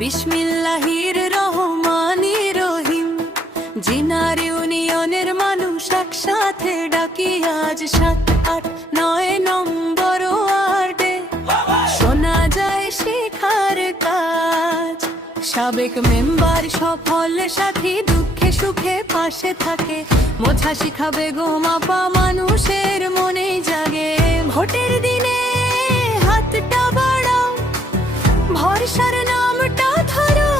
বিসমিল্লাহির রহমানির রহিম। জিনার ইউনিয়নের মানুষ একসাথে ডাকি আজ 7, 8, 9 নম্বর ওয়ার্ডে শোনা যায় শিখার কাজ। সাবেক মেম্বার সফল সাথী, দুঃখে সুখে পাশে থাকে। মোছা শিখা বেগম আপা মানুষের মনে জাগে। ভোটের দিনে হাতটা বাড়াও, ভরসার নামটা ধরো।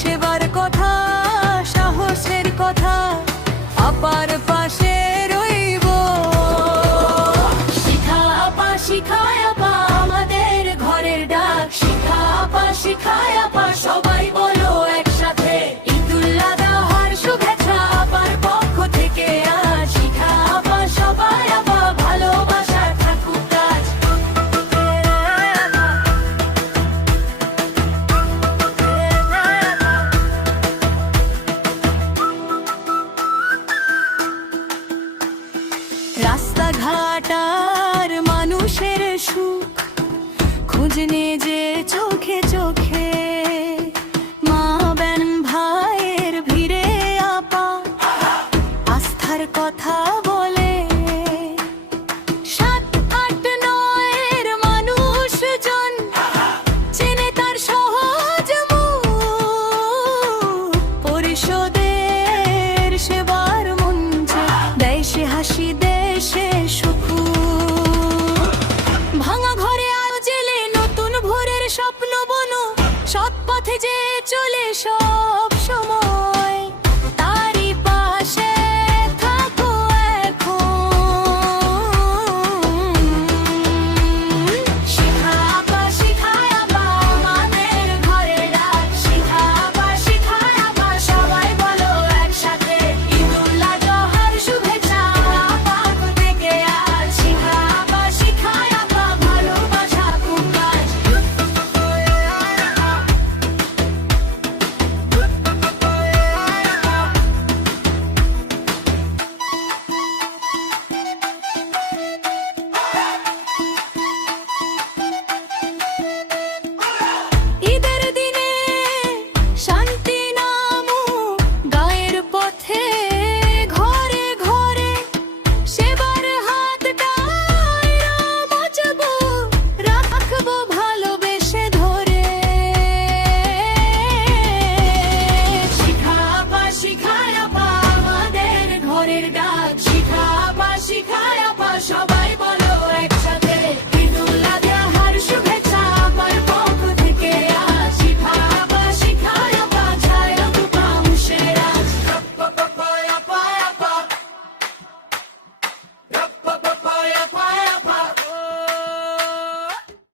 সেবার কথা, সাহসের কথা, আপার পাশে রইব। শিখা আপা, শিখায় আপা আমাদের ঘরের ডাক। শিখা আপা, শিখায় আপা সবাই বলো একসাথে। ঈদুল আজহার শুভেচ্ছা আপার পক্ষ থেকে আজ। শিখা আপা, সবাই আপা ভালোবাসা থাকুক কাজ। রাস্তাঘাট আর মানুষের সুখ খুঁজে নিয়ে যে